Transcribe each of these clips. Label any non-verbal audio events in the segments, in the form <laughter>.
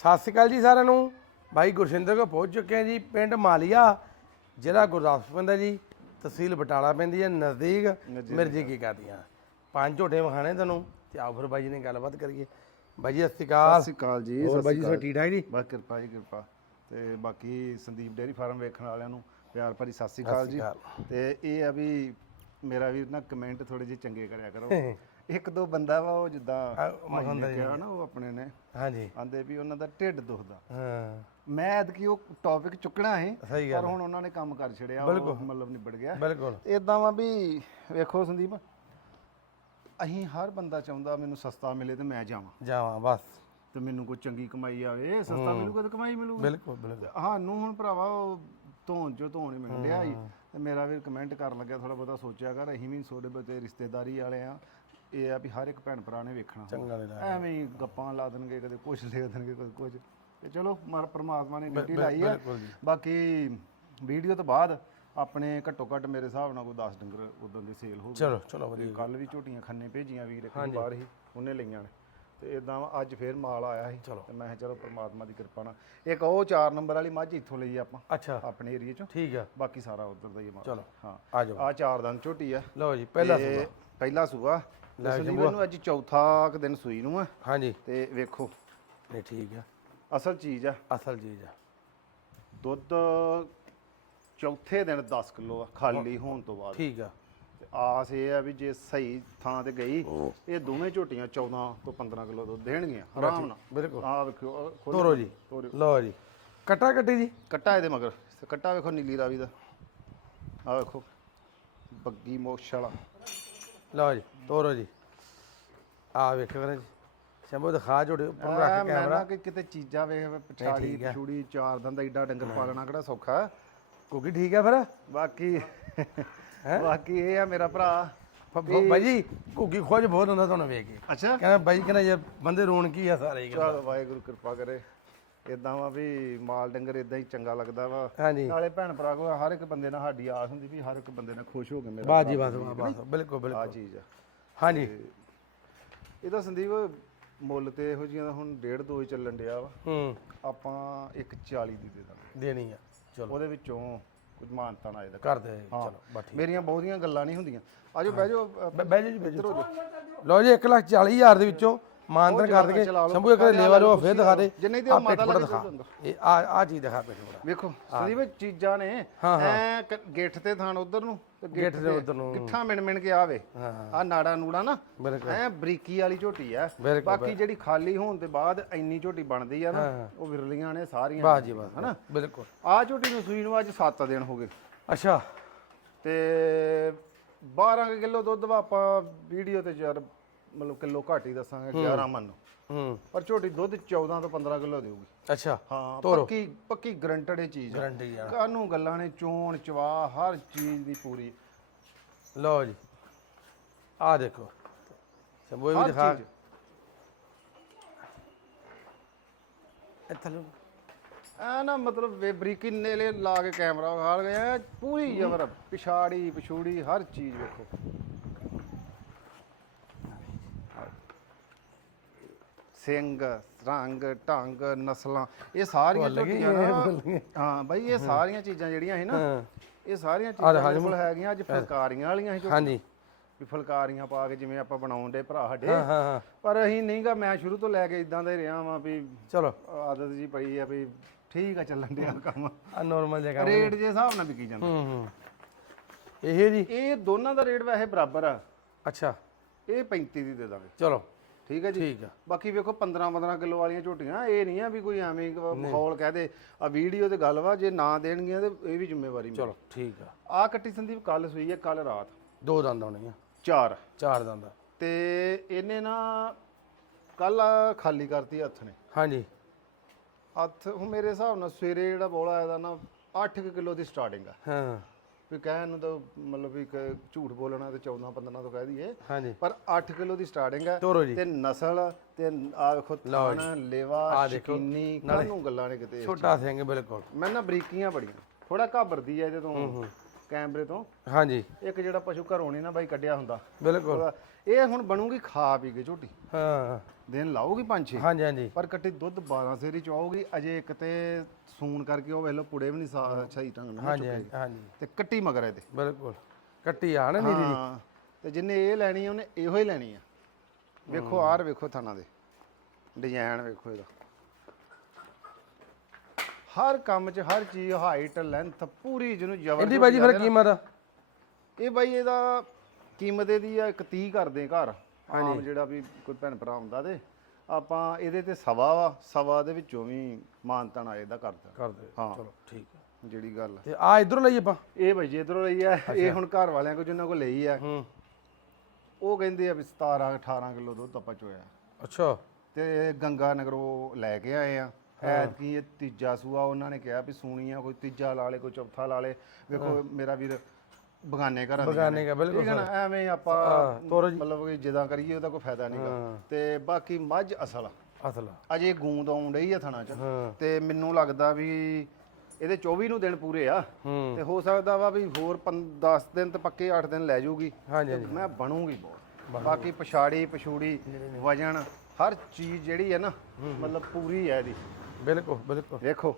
ਸਤਿ ਸ਼੍ਰੀ ਅਕਾਲ ਜੀ ਸਾਰਿਆਂ ਨੂੰ। ਭਾਈ ਗੁਰਸ਼ਿੰਦਰ ਕੋ ਪਹੁੰਚ ਚੁੱਕੇ ਹਾਂ ਜੀ ਪਿੰਡ ਮਾਲੀਆ ਜ਼ਿਲ੍ਹਾ ਗੁਰਦਾਸਪੁਰ ਪੈਂਦਾ ਜੀ। ਤਹਿਸੀਲ ਬਟਾਲਾ ਪੈਂਦੀ ਹੈ ਨਜ਼ਦੀਕ। ਮਿਰਜੀ ਕੀ ਕਰਦੀਆਂ ਪੰਜ ਝੋਟੇ ਵਿਖਾਣੇ ਤੁਹਾਨੂੰ ਤੇ ਆਓ ਫਿਰ ਬਾਈ ਜੀ ਨੇ ਗੱਲਬਾਤ ਕਰੀਏ। ਬਾਈ ਜੀ ਸਤਿ ਸ਼੍ਰੀ ਅਕਾਲ। ਸਤਿ ਸ਼੍ਰੀ ਅਕਾਲ ਜੀ ਹੋਰ ਬਾਈ ਜੀ ਸਭ ਠੀਕ ਠਾਕ ਜੀ? ਬਸ ਕਿਰਪਾ ਜੀ ਕਿਰਪਾ। ਤੇ ਬਾਕੀ ਸੰਦੀਪ ਡੇਅਰੀ ਫਾਰਮ ਵੇਖਣ ਵਾਲਿਆਂ ਨੂੰ ਪਿਆਰ ਭਰੀ ਸਤਿ ਸ਼੍ਰੀ ਅਕਾਲ ਜੀ। ਤੇ ਇਹ ਆ ਵੀ ਮੇਰਾ ਵੀ ਨਾ ਕਮੈਂਟ ਥੋੜੇ ਜਿਹੇ ਚੰਗੇ ਕਰਿਆ ਕਰੋ। <laughs> ਇੱਕ ਦੋ ਬੰਦਾ ਵਾ ਉਹ ਜਿੱਦਾਂ ਭਾਈ ਨੇ ਕਿਹਾ ਨਾ ਉਹ ਆਪਣੇ ਨੇ। ਹਾਂਜੀ। ਆਂਦੇ ਵੀ ਉਹਨਾਂ ਦਾ ਢਿੱਡ ਦੁਖਦਾ। ਹਾਂ। ਮੈਂ ਐਤਕੀ ਉਹ ਟੌਪਿਕ ਚੁੱਕਣਾ ਹੈ ਪਰ ਹੁਣ ਉਹਨਾਂ ਨੇ ਕੰਮ ਕਰ ਛੜਿਆ ਉਹ ਮਤਲਬ ਨਿਬੜ ਗਿਆ। ਬਿਲਕੁਲ। ਇਦਾਂ ਵਾ ਵੀ ਵੇਖੋ ਸੰਦੀਪ ਅਹੀਂ ਹਰ ਬੰਦਾ ਚਾਹੁੰਦਾ ਮੈਨੂੰ ਸਸਤਾ ਮਿਲੇ ਤੇ ਮੈਂ ਜਾਵਾਂ। ਜਾਵਾਂ ਬਸ। ਤੇ ਮੈਨੂੰ ਕੋਈ ਚੰਗੀ ਕਮਾਈ ਆਵੇ ਸਸਤਾ ਮਿਲੂਗਾ ਤਾਂ ਕਮਾਈ ਮਿਲੂਗੀ। ਬਿਲਕੁਲ ਬਿਲਕੁਲ। ਸਾਨੂੰ ਹੁਣ ਭਰਾਵਾ ਉਹ ਧੋਣ ਚੋਂ ਧੋਣ ਹੀ ਮਿਲ ਰਿਹਾ ਤੇ ਮੇਰਾ ਵੀ ਕਮੈਂਟ ਕਰਨ ਲੱਗਿਆ ਥੋੜਾ ਬਹੁਤਾ ਸੋਚਿਆ ਕਰ ਅਸੀਂ ਵੀ ਛੋਟੇ ਬਤੇ ਰਿਸ਼ਤੇਦਾਰੀ ਵਾਲੇ ਆ। ਇਹ ਆ ਵੀ ਹਰ ਇੱਕ ਭੈਣ ਭਰਾ ਨੇ ਵੇਖਣਾ ਚੰਗਾ ਨਹੀਂ ਲੱਗਦਾ ਐਵੇਂ ਹੀ ਗੱਪਾਂ ਲਾ ਦੇਣਗੇ ਕਦੇ ਕੁਝ ਲੈ ਦੇਣਗੇ ਕਦੇ ਕੁਝ ਤੇ ਚਲੋ ਮਰ ਪ੍ਰਮਾਤਮਾ ਨੇ ਡਿਊਟੀ ਲਾਈ ਆ। ਬਿਲਕੁਲ ਜੀ। ਬਾਕੀ ਵੀਡੀਓ ਤੋਂ ਬਾਅਦ ਆਪਣੇ ਘੱਟੋ ਘੱਟ ਮੇਰੇ ਹਿਸਾਬ ਨਾਲ ਕੋਈ 10 ਡੰਗਰ ਉਦੋਂ ਦੇ ਸੇਲ ਹੋ ਗਏ। ਚਲੋ ਚਲੋ ਵਧੀਆ। ਕੱਲ ਵੀ ਝੋਟੀਆਂ ਖੰਨੇ ਭੇਜੀਆਂ ਵੀਰ ਇੱਕ ਦੀ ਬਾਹਰ ਹੀ ਉਹਨੇ ਲਈਆਂ ਨੇ। ਤੇ ਇਦਾਂ ਅੱਜ ਫੇਰ ਮਾਲ ਆਇਆ ਸੀ। ਚਲੋ। ਤੇ ਮੈਂ ਕਿਹਾ ਚਲੋ ਪ੍ਰਮਾਤਮਾ ਦੀ ਕਿਰਪਾ ਨਾਲ। ਇੱਕ ਉਹ 4 ਨੰਬਰ ਵਾਲੀ ਮੱਝ ਇੱਥੋਂ ਲਈ ਆਪਾਂ ਅੱਛਾ। ਆਪਣੇ ਏਰੀਆ ਚੋਂ। ਠੀਕ ਆ। ਬਾਕੀ ਸਾਰਾ ਉਧਰ ਦਾ ਹੀ ਮਾਲ। ਚਲੋ। ਹਾਂ। ਆ ਜਾਓ। ਆ ਚਾਰ ਦੰਦ ਝੋਟੀ ਆ। ਲਓ ਜੀ ਪਹਿਲਾ ਤੇ ਸੂਆ। ਪਹਿਲਾ ਸੂਆ। ਲੈ ਇਸ ਨੂੰ ਅੱਜ ਚੌਥਾ ਕੁ ਦਿਨ ਸੂਈ ਨੂੰ ਆ। ਹਾਂਜੀ। ਤੇ ਵੇਖੋ। ਨਹੀਂ ਠੀਕ ਆ। ਅਸਲ ਚੀਜ਼ ਆ। ਅਸਲ ਚੀਜ਼ ਆ। ਦੁੱਧ ਚੌਥੇ ਦਿਨ 10 ਕਿਲੋ ਆ ਖਾਲੀ ਹੋਣ ਤੋਂ ਬਾਅਦ। ਠੀਕ ਆ। ਤੇ ਆਸ ਇਹ ਆ ਵੀ ਜੇ ਸਹੀ ਥਾਂ ਤੇ ਗਈ ਇਹ ਦੋਵੇਂ ਝੋਟੀਆਂ 14 ਤੋਂ 15 ਕਿਲੋ ਦੁੱਧ ਦੇਣਗੀਆਂ ਆਰਾਮ ਨਾਲ। ਬਿਲਕੁਲ। ਆ ਵੇਖੋ ਆਹ ਖੋਲ੍ਹੋ। ਤੋਰੋ ਜੀ। ਤੋਰੋ। ਲਓ ਜੀ। ਕਟਾ ਕੱਟੀ ਜੀ। ਕੱਟਾ ਇਹਦੇ ਮਗਰ। ਕੱਟਾ ਵੇਖੋ ਨੀਲੀ ਰਾਵੀ ਦਾ। ਆ ਵੇਖੋ। ਬੱਗੀ ਵਾਲਾ। ਲਓ ਜੀ ਤੋਰੋ ਜੀ। ਆ ਵੇਖੋ ਵੀਰੇ ਜੀ ਸ਼ੰਭੂ ਦਿਖਾ ਜੋੜੇ ਉੱਪਰ ਰੱਖ ਮੈਂ ਕੈਮਰਾ। ਨਾ ਕਿ ਕਿਤੇ ਚੀਜ਼ਾਂ ਵੇਖ ਪਛਾੜੀ ਪਛੂੜੀ ਚਾਰ ਦੰਦ ਦਾ ਏਡਾ ਡੰਗਰ ਪਾਲਣਾ ਕਿਹੜਾ ਸੌਖਾ। ਕੁਕੀ ਠੀਕ ਆ ਫਿਰ? ਬਾਕੀ ਬਾਕੀ ਇਹ ਆ ਮੇਰਾ ਭਰਾ ਬਾਈ ਜੀ ਕੁਕੀ ਖੋਜ ਬਹੁਤ ਹੁੰਦਾ ਤੁਹਾਨੂੰ ਵੇਖ ਕੇ। ਅੱਛਾ। ਕਹਿੰਦਾ ਬਾਈ ਕਹਿੰਦਾ ਯਾਰ ਬੰਦੇ ਰੋਣ ਕੀ ਆ ਸਾਰੇ ਹੀ ਚਲ ਵਾਹਿਗੁਰੂ ਕਿਰਪਾ ਕਰੇ। ਇਦਾਂ ਵਾ ਵੀ ਮਾਲ ਡੰਗਰ ਇਦਾਂ ਹੀ ਚੰਗਾ ਲੱਗਦਾ ਵਾ। ਹਾਂਜੀ। ਨਾਲੇ ਭੈਣ ਭਰਾ ਕੋਲ ਹਰ ਇੱਕ ਬੰਦੇ ਨਾਲ ਸਾਡੀ ਆਸ ਹੁੰਦੀ ਵੀ ਹਰ ਇੱਕ ਬੰਦੇ ਨਾਲ ਖੁਸ਼ ਹੋ ਕੇ ਮੇਰਾ ਬਾਜੀ ਬਸ ਬਸ, ਬਿਲਕੁਲ ਆ ਬਿਲਕੁਲ। ਚੀਜ਼ ਆ। ਹਾਂਜੀ। ਇਹਦਾ ਸੰਦੀਪ ਮੁੱਲ ਤੇ ਇਹੋ ਜਿਹੀਆਂ ਦਾ ਹੁਣ 1.5 2 ਹੀ ਚੱਲਣ ਡਿਆ ਵਾ। ਹੂੰ। ਆਪਾਂ 140 ਦੀ ਦੇ ਦਾਂਗੇ ਦੇਣੀ ਆ ਚਲੋ। ਉਹਦੇ ਵਿੱਚੋਂ ਕੁਝ ਮਾਨਤਾ ਨਾ ਇਹਦਾ ਜੀ, ਚਲੋ ਬਸ ਠੀਕ। ਮੇਰੀਆਂ ਬਹੁਤੀਆਂ ਗੱਲਾਂ ਨਹੀਂ ਹੁੰਦੀਆਂ। ਆਜੋ ਬਹਿ ਜਾਓ ਅ, ਬਹਿ ਜਾ ਜੀ ਬਹਿ ਲਓ ਜੀ 1 ਲੱਖ 40 ਹਜ਼ਾਰ ਦੇ ਵਿੱਚੋਂ ਮਾਨਤਨ ਕਰ ਦੇਗੇ। ਸ਼ੰਭੂ ਇੱਕ ਲੇਵਾ ਲੋ ਫੇਰ ਦਿਖਾ ਦੇ। ਜਿੰਨੇ ਦੀ ਮਾਤਾ ਲੱਗੇ ਦਿਖਾ। ਇਹ ਆ ਆ ਚੀਜ਼ ਦਿਖਾ ਪਿੱਠ ਪੁੜਾ ਵੇਖੋ ਸੰਦੀਪ ਚੀਜ਼ਾਂ ਨੇ। ਐ ਗਿੱਠ ਤੇ ਥਾਣ ਉਧਰ ਨੂੰ ਤੇ ਗੇਟ ਦੇ ਉਧਰ ਨੂੰ। ਗਿੱਠਾਂ ਮਿਣ ਮਿਣ ਕੇ ਆਵੇ। ਆ ਨਾੜਾ ਨੂੜਾ ਨਾ ਐ ਬਰੀਕੀ ਵਾਲੀ ਝੋਟੀ ਆ। ਬਾਕੀ ਜਿਹੜੀ ਖਾਲੀ ਹੋਣ ਦੇ ਬਾਅਦ ਇੰਨੀ ਝੋਟੀ ਬਣਦੀ ਆ ਨਾ ਉਹ ਵਿਰਲੀਆਂ ਨੇ ਸਾਰੀਆਂ ਬਾਸ ਜੀ ਬਾਸ ਹਨਾ? ਬਿਲਕੁਲ। ਆ ਝੋਟੀ ਨੂੰ ਸੂਈ ਨੂੰ ਅੱਜ 7 ਦਿਨ ਹੋ ਗਏ। ਅੱਛਾ। ਤੇ 12 ਕਿਲੋ ਦੁੱਧ ਵਾ ਆਪਾਂ ਵੀਡੀਓ ਤੇ ਯਾਰ ਮਤਲਬ ਕਿਲੋ ਘੱਟ ਹੀ ਦੱਸਾਂਗੇ 11 ਮੰਨ ਹੂੰ। ਪਰ ਝੋਟੀ ਦੁੱਧ 14 ਤੋਂ 15 ਕਿਲੋ ਦੇਊਗੀ ਅੱਛਾ ਹਾਂ ਪੱਕੀ ਪੱਕੀ ਗਰੰਟਡ ਇਹ ਚੀਜ਼ ਆ। ਗਰੰਟੀ ਆ ਕਾਨੂੰ ਗੱਲਾਂ ਨੇ ਚੋਣ ਚਵਾ ਹਰ ਚੀਜ਼ ਦੀ ਪੂਰੀ। ਲਓ ਜੀ ਆ ਦੇਖੋ। ਸ਼ੰਭੂ ਵੀ ਹਰ ਦਿਖਾ। ਚੀਜ਼। ਇੱਥੇ ਲਓ। ਐ ਨਾ ਮਤਲਬ ਵੇ ਬਰੀਕੀ ਨੇਲੇ ਲਾ ਕੇ ਕੈਮਰਾ ਵਿਖਾਲ ਗਿਆ ਪੂਰੀ ਜਬਰ ਪਿਛਾੜੀ ਪਛੂੜੀ ਹਰ ਚੀਜ਼ ਵੇਖੋ। ਸਿੰਘ ਰੰਗ ਢੰਗ ਨਸਲਾਂ ਇਹ ਸਾਰੀਆਂ ਝੋਟੀਆਂ ਨਾ। ਹਾਂ ਬਾਈ ਇਹ ਸਾਰੀਆਂ ਚੀਜ਼ਾਂ ਜਿਹੜੀਆਂ ਸੀ ਨਾ ਹਾਂ। ਇਹ ਸਾਰੀਆਂ ਚੀਜ਼ਾਂ ਮੇਰੇ ਕੋਲ ਹੈਗੀਆਂ ਅੱਜ ਫੁਲਕਾਰੀਆਂ ਵਾਲੀਆਂ ਸੀ। ਹਾਂਜੀ। ਵੀ ਫੁਲਕਾਰੀਆਂ ਪਾ ਕੇ ਜਿਵੇਂ ਆਪਾਂ ਬਣਾਉਣ ਦੇ ਭਰਾ ਸਾਡੇ ਹਾਂ ਹਾਂ ਹਾਂ। ਪਰ ਅਸੀਂ ਨਹੀਂਗਾ ਮੈਂ ਸ਼ੁਰੂ ਤੋਂ ਲੈ ਕੇ ਇਦਾਂ ਦਾ ਹੀ ਰਿਹਾ ਵਾਂ ਵੀ ਚਲੋ। ਆਦਤ ਜੀ ਪਈ ਆ ਵੀ ਠੀਕ ਆ ਚੱਲਣ ਡਿਆ ਕੰਮ। ਆ ਨਾਰਮਲ ਜਗ੍ਹਾ ਰੇਟ ਦੇ ਹਿਸਾਬ ਨਾਲ ਵਿਕੀ ਜਾਂਦਾ। ਹੂੰ ਹੂੰ। ਇਹ ਜੀ? ਇਹ ਦੋਨਾਂ ਦਾ ਰੇਟ ਵੈਸੇ ਬਰਾਬਰ ਆ। ਅੱਛਾ। ਇਹ 35 ਦੀ ਦੇ ਦਾਂਗੇ। ਚਲੋ। ਠੀਕ ਹੈ ਜੀ? ਠੀਕ ਆ। ਬਾਕੀ ਵੇਖੋ 15 15 ਕਿਲੋ ਵਾਲੀਆਂ ਝੋਟੀਆਂ ਇਹ ਨਹੀਂ ਆ ਵੀ ਕੋਈ ਐਵੇਂ ਹੀ ਮਾਹੌਲ ਕਹਿ ਦੇ। ਆ ਵੀਡੀਓ ਤੇ ਗੱਲ ਵਾ ਜੇ ਨਾ ਦੇਣਗੀਆਂ ਤੇ ਇਹ ਵੀ ਜ਼ਿੰਮੇਵਾਰੀ ਮੇਰੀ। ਚਲੋ ਠੀਕ ਆ। ਆ ਕੱਟੀ ਸੰਦੀਪ ਕੱਲ ਸੂਈ ਹੈ ਕੱਲ ਰਾਤ। ਦੋ ਦੰਦ ਆਉਣੇ ਆ। ਚਾਰ। ਚਾਰ ਦੰਦ। ਤੇ ਇਹਨੇ ਨਾ ਕੱਲ ਖਾਲੀ ਕਰਤੀ ਹੱਥ ਨੇ। ਹਾਂਜੀ। ਹੱਥ ਹੁਣ ਮੇਰੇ ਹਿਸਾਬ ਨਾਲ ਸਵੇਰੇ ਜਿਹੜਾ ਬੋਲਾ ਇਹਦਾ ਨਾ 8 ਕਿਲੋ ਦੀ ਸਟਾਰਟਿੰਗ ਆ। ਹਾਂ। ਵੀ ਕਹਿਣ ਨੂੰ ਤਾਂ ਮਤਲਬ ਵੀ ਕਿ ਝੂਠ ਬੋਲਣਾ ਤੇ 14 15 ਤੋਂ ਕਹਿ ਦਈਏ। ਹਾਂਜੀ। ਪਰ 8 ਕਿਲੋ ਦੀ ਸਟਾਰਟਿੰਗ ਹੈ ਤੋਰੋ ਜੀ। ਤੇ ਨਸਲ ਤੇ ਆ ਵੇਖੋ ਥਾਣ ਲੇਵਾ ਸ਼ਕੀਨੀ ਕਾਹਨੂੰ ਗੱਲਾਂ ਨੇ ਕਿਤੇ ਛੋਟਾ ਸਿੰਘ ਬਿਲਕੁਲ। ਮੈਂ ਨਾ ਬਰੀਕੀਆਂ ਬੜੀਆਂ ਥੋੜਾ ਘਾਬਰਦੀ ਹੈ ਇਹਦੇ ਤੋਂ ਕੈਮਰੇ ਤੋਂ। ਹਾਂਜੀ। ਇੱਕ ਜਿਹੜਾ ਪਸ਼ੂ ਘਰੋਂ ਨਹੀਂ ਨਾ ਬਾਈ ਕੱਢਿਆ ਹੁੰਦਾ। ਬਿਲਕੁਲ। ਉਹਦਾ ਇਹ ਹੁਣ ਬਣੂਗੀ ਖਾ ਪੀ ਕੇ ਝੋਟੀ। ਹਾਂ। ਦਿਨ ਲਾਊਗੀ ਪੰਜ ਛੇ। ਹਾਂਜੀ ਹਾਂਜੀ। ਪਰ ਕੱਟੀ ਦੁੱਧ 12 ਸੇਰੀ ਚਵਾਉਗੀ ਅਜੇ ਇੱਕ ਤੇ ਸੂਨ ਕਰਕੇ ਉਹ ਵੇਖ ਲਓ ਪੁੜੇ ਵੀ ਨਹੀਂ ਸਾ- ਸਹੀ ਢੰਗ ਨਾਲ ਹਾਂਜੀ ਚੁੱਕੇ। ਹਾਂਜੀ, ਤੇ ਕੱਟੀ ਮਗਰ ਇਹਦੇ। ਬਿਲਕੁਲ। ਕੱਟੀ ਆ ਨਾ ਨੀਲੀ ਹਾਂ ਤੇ ਜਿੰਨੇ ਇਹ ਲੈਣੀ ਆ ਉਹਨੇ ਇਹੋ ਹੀ ਲੈਣੀ ਆ। ਵੇਖੋ ਆਰ ਵੇਖੋ ਥਾਣਾ ਦੇ। ਡਿਜ਼ਾਈਨ ਵੇਖੋ ਇਹਦਾ। ਹਰ ਕੰਮ 'ਚ ਹਰ ਚੀਜ਼ ਹਾਈਟ ਲੈਂਥ ਪੂਰੀ ਜਿਹਨੂੰ ਜ਼ਬਰ ਇਹਦੀ ਬਾਜੀ ਫਿਰ ਕੀਮਤ? ਇਹ ਬਾਈ ਇਹਦਾ ਕੀਮਤ ਇਹਦੀ ਆ ਇੱਕ 30 ਕਰਦੇ ਘਰ। ਆਮ ਜਿਹੜਾ ਵੀ ਕੋਈ ਭੈਣ ਭਰਾ ਹੁੰਦਾ ਤੇ ਆਪਾਂ ਇਹਦੇ ਤੇ ਸਵਾ ਵਾ ਸਵਾ ਦੇ ਵਿੱਚੋਂ ਵੀ ਮਾਨਤਨ ਆਏ ਦਾ ਕਰਦਾ ਕਰ ਦੇ। ਹਾਂ। ਚਲੋ ਠੀਕ ਹੈ ਜਿਹੜੀ ਗੱਲ। ਤੇ ਆ ਇਧਰੋਂ ਲਈ ਆਪਾਂ? ਇਹ ਜੀ ਇਧਰੋਂ ਲਈ ਆ ਇਹ ਹੁਣ ਘਰ ਵਾਲਿਆਂ ਕੋ ਜਿੰਨਾਂ ਕੋ ਲਈ ਆ। ਉਹ ਕਹਿੰਦੇ ਆ ਵੀ 17 18 ਕਿਲੋ ਦੁੱਧ ਆਪਾਂ ਚੋਇਆ। ਅੱਛਾ। ਤੇ ਗੰਗਾ ਨਗਰੋਂ ਲੈ ਕੇ ਆਏ ਆ। ਐਤਕੀ ਇਹ ਤੀਜਾ ਸੂਆ ਉਹਨਾਂ ਨੇ ਕਿਹਾ ਵੀ ਸੂਣੀ ਆ ਕੋਈ ਤੀਜਾ ਲਾ ਲੇ ਕੋਈ ਚੌਥਾ ਲਾ ਲੇ। ਵੇਖੋ ਮੇਰਾ ਵੀਰ ਬਗਾਨੇ ਘਰਾਂ ਦੀਆਂ ਬਗਾਨੇ ਕਾ ਬਿਲਕੁਲ ਠੀਕ ਹੈ ਨਾ? ਐਵੇਂ ਆਪਾਂ ਤੋਰੋ ਜੀ। ਮਤਲਬ ਕਿ ਜਿੱਦਾਂ ਕਰੀਏ ਉਹਦਾ ਕੋਈ ਫਾਇਦਾ ਨਹੀਂਗਾ। ਤੇ ਬਾਕੀ ਮੱਝ ਅਸਲ ਆ। ਅਸਲ ਅਜੇ ਗੂੰਦ ਆਉਣ ਡਈ ਆ ਥਣਾ ਚ। ਹਾਂ। ਤੇ ਮੈਨੂੰ ਲੱਗਦਾ ਵੀ ਇਹਦੇ 24 ਨੂੰ ਦਿਨ ਪੂਰੇ ਆ। ਹੂੰ। ਤੇ ਹੋ ਸਕਦਾ ਵਾ ਵੀ ਹੋਰ 10 ਦਿਨ ਤੇ ਪੱਕੇ 8 ਦਿਨ ਲੈ ਜਾਊਗੀ ਹਾਂਜੀ ਤੇ ਹਾਂਜੀ। ਮੈਂ ਬਣੂਗੀ ਬਹੁਤ। ਬਾਕੀ ਪਛਾੜੀ ਪਛੂੜੀ ਵਜਨ ਹਰ ਚੀਜ਼ ਜਿਹੜੀ ਹੈ ਨਾ ਮਤਲਬ ਪੂਰੀ ਹੈ ਇਹਦੀ। ਬਿਲਕੁਲ ਬਿਲਕੁਲ। ਵੇਖੋ।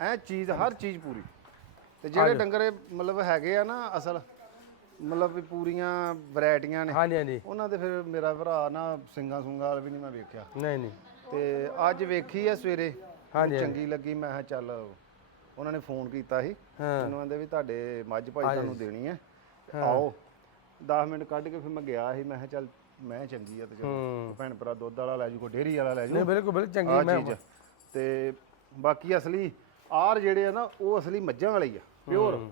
ਐ ਚੀਜ਼ ਹਰ ਚੀਜ਼ ਪੂਰੀ। ਤੇ ਜਿਹੜੇ ਡੰਗਰੇ ਮਤਲਬ ਹੈਗੇ ਆ ਨਾ ਅਸਲ ਮਤਲਬ ਵੀ ਪੂਰੀਆਂ ਵੈਰਾਈਟੀਆਂ ਨੇ ਹਾਂਜੀ ਹਾਂਜੀ। ਉਹਨਾਂ ਦੇ ਫਿਰ ਮੇਰਾ ਭਰਾ ਨਾ ਸਿੰਗਾ ਸੁੰਗਾ ਵਾਲ ਵੀ ਨਹੀਂ ਮੈਂ ਵੇਖਿਆ। ਨਹੀਂ ਨਹੀਂ। ਤੇ ਅੱਜ ਵੇਖੀ ਆ ਸਵੇਰੇ ਹਾਂਜੀ, ਚੰਗੀ ਲੱਗੀ ਮੈਂ ਕਿਹਾ ਚੱਲ ਉਹਨਾਂ ਨੇ ਫੋਨ ਕੀਤਾ ਸੀ ਮੈਨੂੰ ਆਂਦੇ ਵੀ ਤੁਹਾਡੇ ਮੱਝ ਭਾਈ ਤੁਹਾਨੂੰ ਦੇਣੀ ਹੈ ਆਓ। 10 ਮਿੰਟ ਕੱਢ ਕੇ ਫਿਰ ਮੈਂ ਗਿਆ ਸੀ ਮੈਂ ਕਿਹਾ ਚੱਲ ਮੈਂ ਚੰਗੀ ਆ ਤੇ ਚਲੋ ਭੈਣ ਭਰਾ ਦੁੱਧ ਵਾਲਾ ਲੈ ਜੂ ਕੋਈ ਡੇਰੀ ਵਾਲਾ ਲੈ ਜੂ ਨਹੀਂ ਬਿਲਕੁਲ ਬਿਲਕੁਲ ਚੰਗੀ ਮੈਂ ਤੇ ਬਾਕੀ ਅਸਲੀ ਆਰ ਜਿਹੜੇ ਆ ਨਾ ਉਹ ਅਸਲੀ ਮੱਝਾਂ ਵਾਲੇ ਆ। ਪਿਓਰ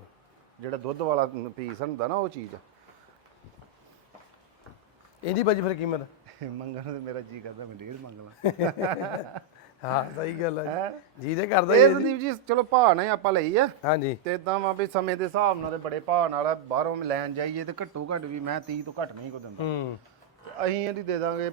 ਜਿਹੜਾ ਦੁੱਧ ਵਾਲਾ ਪੀਸ ਹੁੰਦਾ ਨਾ ਉਹ ਚੀਜ਼। ਆ ਇਹਦੀ ਬਾਜੀ ਫਿਰ ਕੀਮਤ? ਮੰਗਣ ਤੇ ਮੇਰਾ ਜੀ ਕਰਦਾ ਮੈਂ ਡੇਢ ਮੰਗ ਲਾਂ। ਹਾਂ ਸਹੀ ਗੱਲ ਹੈ? ਜੀ ਦੇ ਕਰਦਾ ਇਹ ਸੰਦੀਪ ਜੀ ਚਲੋ ਭਾਅ ਨੇ ਆਪਾਂ ਲਈ ਆ। ਹਾਂਜੀ। ਤੇ ਇਦਾਂ ਵਾ ਵੀ ਸਮੇਂ ਦੇ ਹਿਸਾਬ ਨਾਲ ਤੇ ਬੜੇ ਭਾਅ ਨਾਲ ਬਾਹਰੋਂ ਲੈਣ ਜਾਈਏ ਤੇ ਘੱਟੋ ਘੱਟ ਵੀ ਮੈਂ 30 ਤੋਂ ਘੱਟ ਨਹੀਂ ਕੋ ਦਿੰਦਾ। ਹੂੰ। ਤੇ ਅਸੀਂ ਇਹਦੀ ਦੇ ਦਾਂਗੇ।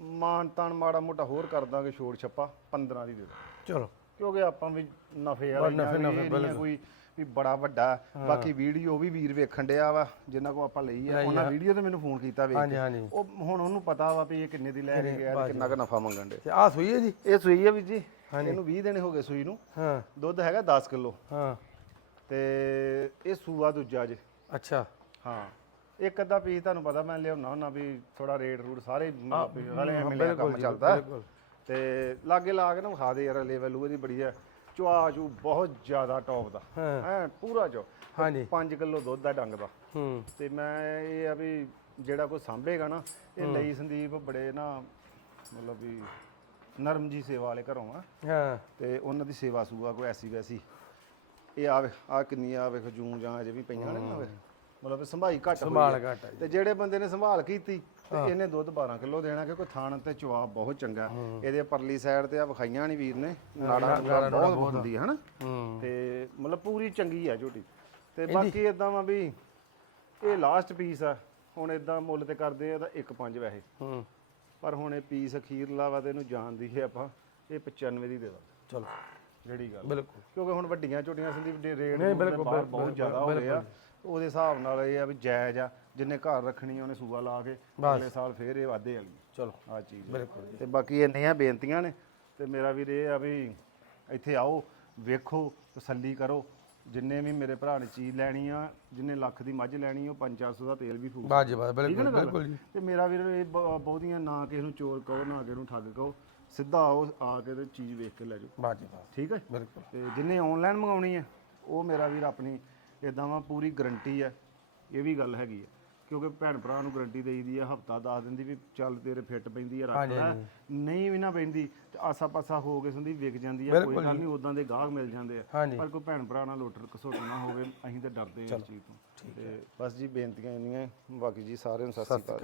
ਮਾਨ ਤਾਨ ਮਾੜਾ ਮੋਟਾ ਹੋਰ ਕਰ ਦਾਂਗੇ ਛੋੜ ਛੱਪਾ 15 ਦੀ ਦੇ ਚਲੋ। ਕਿਉਂਕਿ ਆਪਾਂ ਵੀ ਨਫੇ ਵਾਲੇ ਨਫ਼ੇ- ਕੋਈ ਵੀ ਬੜਾ ਵੱਡਾ ਬਾਕੀ ਵੀਡੀਓ ਵੀ ਵੀਰ ਵੇਖਣ ਡਿਆ ਵਾ ਜਿੰਨਾ ਕੋ ਆਪਾਂ ਲਈ ਆ ਉਹਨਾਂ ਵੀਡੀਓ ਤੇ ਮੈਨੂੰ ਫੋਨ ਕੀਤਾ ਵੇਖ ਹਾਂਜੀ ਕੇ। ਹਾਂਜੀ। ਉਹ ਹੁਣ ਉਹਨੂੰ ਪਤਾ ਵਾ ਵੀ ਇਹ ਕਿੰਨੇ ਦੀ ਲੈ ਕੇ ਗਿਆ ਕਿੰਨਾ ਕੁ ਨਫਾ ਮੰਗਣ ਦੇ ਤੇ ਆ ਸੂਈ ਹੈ ਜੀ? ਇਹ ਸੂਈ ਆ ਵੀ ਜੀ। ਇਹਨੂੰ 20 ਦਿਨ ਹੋ ਗਏ ਸੂਈ ਨੂੰ। ਹਾਂ। ਦੁੱਧ ਹੈਗਾ 10 ਕਿਲੋ। ਹਾਂ। ਤੇ ਇਹ ਸੂਆ ਦੂਜਾ ਜੇ। ਅੱਛਾ। ਹਾਂ। ਇੱਕ ਅੱਧਾ ਪੀਸ ਤੁਹਾਨੂੰ ਪਤਾ ਮੈਂ ਲਿਆਉਣਾ ਹੁੰਦਾ ਵੀ ਥੋੜਾ ਰੇਟ ਰੂਟ ਸਾਰੇ ਵਾਲੇ ਮਿਲਿਆ ਕੰਮ ਚੱਲਦਾ। ਬਿਲਕੁਲ। ਤੇ ਲਾਗੇ ਲਾ ਕੇ ਨਾ ਵਿਖਾ ਦੇ ਯਾਰ ਲੈਵਲ ਉਹਦੀ ਬੜੀ ਆ ਚੁਆ ਚੂ ਬਹੁਤ ਜ਼ਿਆਦਾ ਟੌਪ ਦਾ। ਹਾਂ। ਐ ਪੂਰਾ ਚੋ ਹਾਂਜੀ। 5 ਕਿਲੋ ਦੁੱਧ ਦਾ ਡੰਗ ਦਾ। ਹੂੰ। ਤੇ ਮੈਂ ਇਹ ਆ ਵੀ ਜਿਹੜਾ ਕੋਈ ਸਾਂਭੇਗਾ ਨਾ ਇਹ ਲਈ ਸੰਦੀਪ ਬੜੇ ਨਾ ਮਤਲਬ ਵੀ ਨਰਮ ਜੀ ਸੇਵਾ ਵਾਲੇ ਘਰੋਂ ਆ। ਹਾਂ। ਤੇ ਉਹਨਾਂ ਦੀ ਸੇਵਾ ਸੂਆ ਕੋਈ ਐਸੀ ਵੈਸੀ। ਇਹ ਆ ਆ ਕਿੰਨੀ ਆ ਵੇਖ ਜੂੰ ਜਾਂ ਅਜੇ ਵੀ ਪਈਆਂ ਨੇ ਨਾ ਵੇਖ। ਮਤਲਬ ਸੰਭਾਈ ਘੱਟ ਹੋਈ ਆ। ਘੱਟ ਹੈ ਜੀ। ਤੇ ਜਿਹੜੇ ਬੰਦੇ ਨੇ ਸੰਭਾਲ ਕੀਤੀ ਤੇ ਇਹਨੇ ਦੁੱਧ 12 ਕਿਲੋ ਦੇਣਾ ਕਿਉਂਕਿ ਥਾਣ ਤੇ ਚਵਾਬ ਬਹੁਤ ਚੰਗਾ ਇਹਦੇ ਪਰਲੀ ਸਾਈਡ ਤੇ ਆ ਵਿਖਾਈਆਂ ਨਹੀਂ ਵੀਰ ਨੇ। ਨਾੜਾ ਬਹੁਤ ਹੁੰਦੀ ਹੈ ਹਨਾ? ਤੇ ਮਤਲਬ ਪੂਰੀ ਚੰਗੀ ਆ ਝੋਟੀ। ਤੇ ਬਾਕੀ ਇਦਾਂ ਵਾ ਵੀ ਇਹ ਲਾਸਟ ਪੀਸ ਆ। ਹੁਣ ਇਦਾਂ ਮੁੱਲ ਤੇ ਕਰਦੇ ਆ ਤਾਂ 1.5 ਵੈਸੇ। ਹੂੰ। ਪਰ ਹੁਣ ਇਹ ਪੀਸ ਅਖੀਰਲਾ ਵਾ ਤੇ ਇਹਨੂੰ ਜਾਣਦੀ ਹੈ ਆਪਾਂ। ਇਹ 95 ਦੀ ਦੇ ਦਾਂ ਚਲੋ। ਜਿਹੜੀ ਗੱਲ ਬਿਲਕੁੰ ਕਿਉਂਕਿ ਹੁਣ ਵੱਡੀਆਂ ਝੋਟੀਆਂ ਸੰਦੀਪ ਦੇ ਰੇਟ ਬਿਲਕੁਲ, ਬਿਲਕੁਲ, ਬਹੁਤ ਜ਼ਿਆਦਾ ਹੋ ਗਏ ਆ। ਉਹਦੇ ਹਿਸਾਬ ਨਾਲ ਇਹ ਆ ਵੀ ਜਾਇਜ਼ ਆ। ਜਿੰਨੇ ਘਰ ਰੱਖਣੀ ਉਹਨੇ ਸੂਆ ਲਾ ਕੇ ਅਗਲੇ ਸਾਲ ਫੇਰ ਇਹ ਵਾਧੇ ਵਾਲੀ ਚਲੋ ਆ ਚੀਜ਼। ਬਿਲਕੁਲ ਤੇ ਬਾਕੀ ਇੰਨੀਆਂ ਬੇਨਤੀਆਂ ਨੇ ਤੇ ਮੇਰਾ ਵੀਰ ਇਹ ਆ ਵੀ ਇੱਥੇ ਆਓ ਵੇਖੋ ਤਸੱਲੀ ਕਰੋ। ਜਿੰਨੇ ਵੀ ਮੇਰੇ ਭਰਾ ਨੇ ਚੀਜ਼ ਲੈਣੀ ਆ ਜਿੰਨੇ ਲੱਖ ਦੀ ਮੱਝ ਲੈਣੀ ਉਹ 5-400 ਦਾ ਤੇਲ ਵੀ ਫੂਕ ਬਾਜੀ ਬਾਜ ਬਿਲਕੁਲ ਬਿਲਕੁਲ ਜੀ। ਤੇ ਮੇਰਾ ਵੀਰ ਇਹ ਬ- ਬਹੁਤੀਆਂ ਨਾ ਕਿਸੇ ਨੂੰ ਚੋਰ ਕਹੋ ਨਾ ਕਿਸੇ ਨੂੰ ਠੱਗ ਕਹੋ ਸਿੱਧਾ ਆਓ ਆ ਕੇ ਤੇ ਚੀਜ਼ ਵੇਖ ਕੇ ਲੈ ਜਾਓ। ਬਾਜੀ ਬਾਜ ਠੀਕ ਹੈ? ਬਿਲਕੁਲ। ਤੇ ਜਿੰਨੇ ਆਨਲਾਈਨ ਮੰਗਾਉਣੀ ਹੈ ਉਹ ਮੇਰਾ ਵੀਰ ਆਪਣੀ ਇਦਾਂ ਵਾ ਪੂਰੀ ਗਰੰਟੀ ਹੈ ਇਹ ਵੀ ਗੱਲ ਹੈਗੀ ਹੈ ਕਿਉਂਕਿ ਭੈਣ ਭਰਾ ਨੂੰ ਗਰੰਟੀ ਦੇਈਦੀ ਹੈ ਹਫਤਾ ਦੱਸ ਦਿੰਦੀ ਵੀ ਚੱਲ ਤੇਰੇ ਫਿੱਟ ਪੈਂਦੀ ਹੈ ਰੱਖ ਲੈ। ਨਹੀਂ ਵੀ ਨਾ ਪੈਂਦੀ ਤੇ ਆਸਾ ਪਾਸਾ ਹੋ ਕੇ ਸੰਦੀ ਵਿਕ ਜਾਂਦੀ ਹੈ ਕੋਈ ਗੱਲ ਨਹੀਂ ਉਦਾਂ ਦੇ ਗਾਹਕ ਮਿਲ ਜਾਂਦੇ ਆ। ਹਾਂਜੀ। ਪਰ ਕੋਈ ਭੈਣ ਭਰਾ ਨਾਲ ਲੋਟਰ ਕਸੋਟ ਨਾ ਹੋਵੇ ਅਸੀਂ ਤਾਂ ਡਰਦੇ ਹਾਂ ਇਸ ਚੀਜ਼ ਤੋਂ। ਤੇ ਬਸ ਜੀ ਬੇਨਤੀਆਂ ਇੰਨੀਆਂ। ਬਾਕੀ ਜੀ ਸਾਰਿਆਂ ਨੂੰ ਸਤਿ ਸ਼੍ਰੀ ਅਕਾਲ।